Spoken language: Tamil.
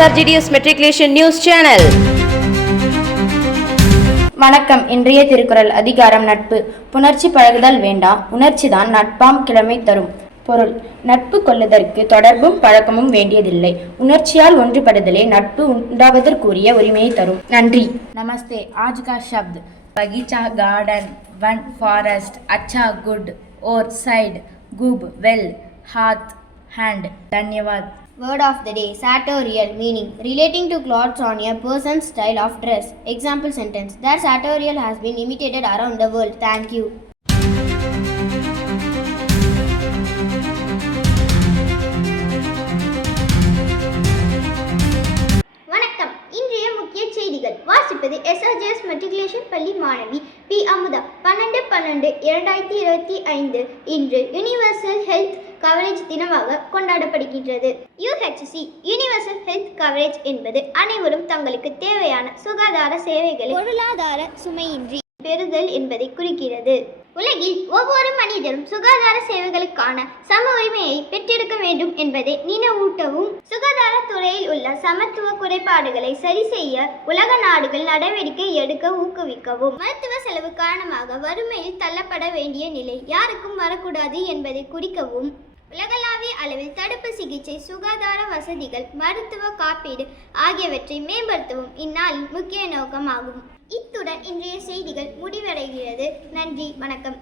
SRGDS Matriculation News Channel. வணக்கம். இன்றைய திருக்குறள். அதிகாரம் நட்பு. புணர்ச்சி பழகுதல் வேண்டாம், உணர்ச்சிதான் நட்பாம் கிழமை தரும். பொருள்: நட்பு கொள்ளுதற்கு தொடர்பும் பழக்கமும் வேண்டியதில்லை. உணர்ச்சியால் ஒன்றுபடுதலே நட்பு உண்டாவதற்குரிய உரிமையை தரும். நன்றி. नमस्ते. आज का शब्द बगीचा, गार्डन, वन, फॉरेस्ट, अच्छा, गुड, और साइड, गुब, वेल, हाथ, हैंड. धन्यवाद. Word of the day: sartorial, meaning relating to clothes on a person's style of dress. Example sentence: their sartorial has been imitated around the world. Thank you. வணக்கம். இன்றைய முக்கிய செய்திகள் வாசிப்பது SRGS மெட்ரிகுலேஷன் பள்ளி மாணவி பி. அமுதா. 12/12/2025 இன்று யுனிவர்சல் ஹெல்த் கவரேஜ் தினமாக கொண்டாடப்படுகின்றது. UHC யூனிவர்சல் ஹெல்த் கவரேஜ் என்பது அனைவரும் தங்களுக்கு தேவையான சுகாதார சேவைகளை பொருளாதார சுமையின்றி பெறுதல் என்பதை குறிக்கிறது. உலகில் ஒவ்வொரு மனிதரும் சுகாதார சேவைகளுக்கான சம உரிமையை பெற்றிருக்க வேண்டும் என்பதை நினைவூட்டவும், சுகாதாரத்துறையில் உள்ள சமத்துவ குறைபாடுகளை சரி செய்ய உலக நாடுகள் நடவடிக்கை எடுக்க ஊக்குவிக்கவும், மருத்துவ செலவு காரணமாக வறுமையில் தள்ளப்பட வேண்டிய நிலை யாருக்கும் வரக்கூடாது என்பதை குறிக்கவும், உலகளாவிய அளவில் தடுப்பு சிகிச்சை, சுகாதார வசதிகள், மருத்துவ காப்பீடு ஆகியவற்றை மேம்படுத்தவும் இந்நாளின் முக்கிய நோக்கமாகும். இத்துடன் இன்றைய செய்திகள் முடிவடைகிறது. நன்றி, வணக்கம்.